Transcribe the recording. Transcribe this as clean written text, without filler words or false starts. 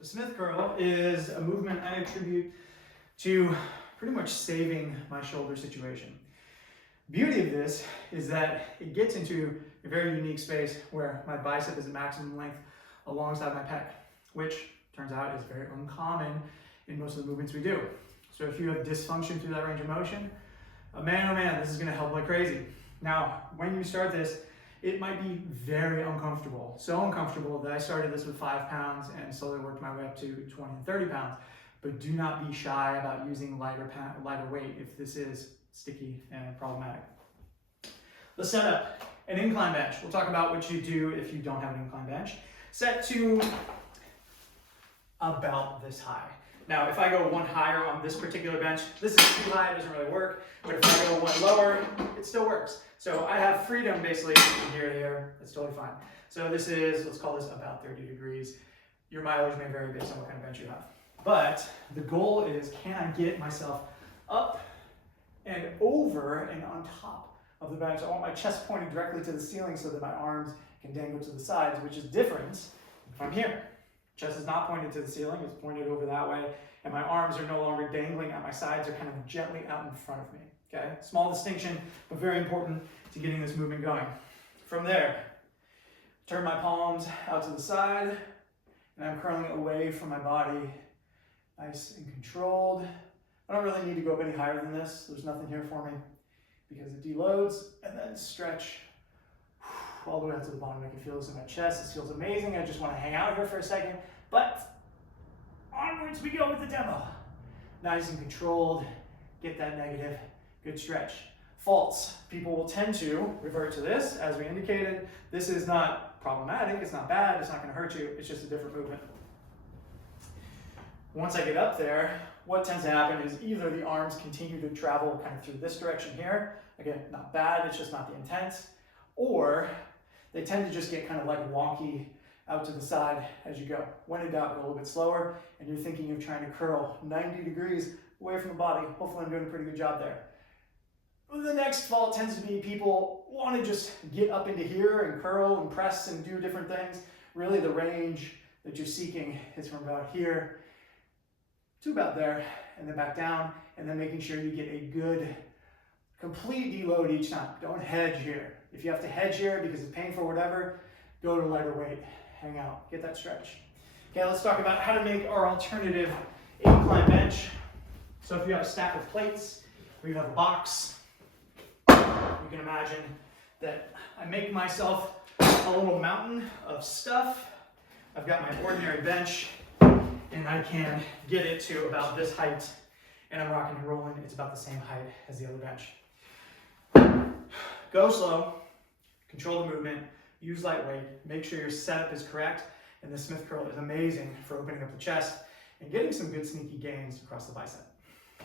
The Smith curl is a movement I attribute to pretty much saving my shoulder situation. Beauty of this is that it gets into a very unique space where my bicep is at maximum length alongside my pec, which turns out is very uncommon in most of the movements we do. So if you have dysfunction through that range of motion, man, oh man, this is gonna help like crazy. Now, when you start this, it might be very uncomfortable. So uncomfortable that I started this with 5 pounds and slowly worked my way up to 20 and 30 pounds. But do not be shy about using lighter weight if this is sticky and problematic. Let's set up an incline bench. We'll talk about what you do if you don't have an incline bench. Set to about this high. Now, if I go one higher on this particular bench, this is too high, it doesn't really work. But if I go one lower, it still works. So I have freedom basically from here to here. That's totally fine. So this is, let's call this about 30 degrees. Your mileage may vary based on what kind of bench you have. But the goal is, can I get myself up and over and on top of the bench? I want my chest pointed directly to the ceiling so that my arms can dangle to the sides, which is different if I'm here. Chest is not pointed to the ceiling, it's pointed over that way, and my arms are no longer dangling at my sides, they're kind of gently out in front of me, okay? Small distinction, but very important to getting this movement going. From there, turn my palms out to the side, and I'm curling away from my body, nice and controlled. I don't really need to go up any higher than this, there's nothing here for me, because it deloads, and then stretch all the way out to the bottom. I can feel this in my chest. This feels amazing. I just want to hang out here for a second, but onwards we go with the demo. Nice and controlled. Get that negative. Good stretch. Faults. People will tend to revert to this, as we indicated. This is not problematic. It's not bad. It's not going to hurt you. It's just a different movement. Once I get up there, what tends to happen is either the arms continue to travel kind of through this direction here. Again, not bad. It's just not the intent. Or they tend to just get kind of like wonky out to the side as you go. When in doubt, go a little bit slower, and you're thinking of trying to curl 90 degrees away from the body. Hopefully I'm doing a pretty good job there. The next fault tends to be people want to just get up into here and curl and press and do different things. Really the range that you're seeking is from about here to about there, and then back down, and then making sure you get a good complete deload each time. Don't hedge here. If you have to hedge here because it's painful or whatever, go to lighter weight, hang out, get that stretch. Okay, let's talk about how to make our alternative incline bench. So if you have a stack of plates, or you have a box, you can imagine that I make myself a little mountain of stuff. I've got my ordinary bench, and I can get it to about this height, and I'm rocking and rolling. It's about the same height as the other bench. Go slow, control the movement, use light weight, make sure your setup is correct, and the Smith curl is amazing for opening up the chest and getting some good sneaky gains across the bicep.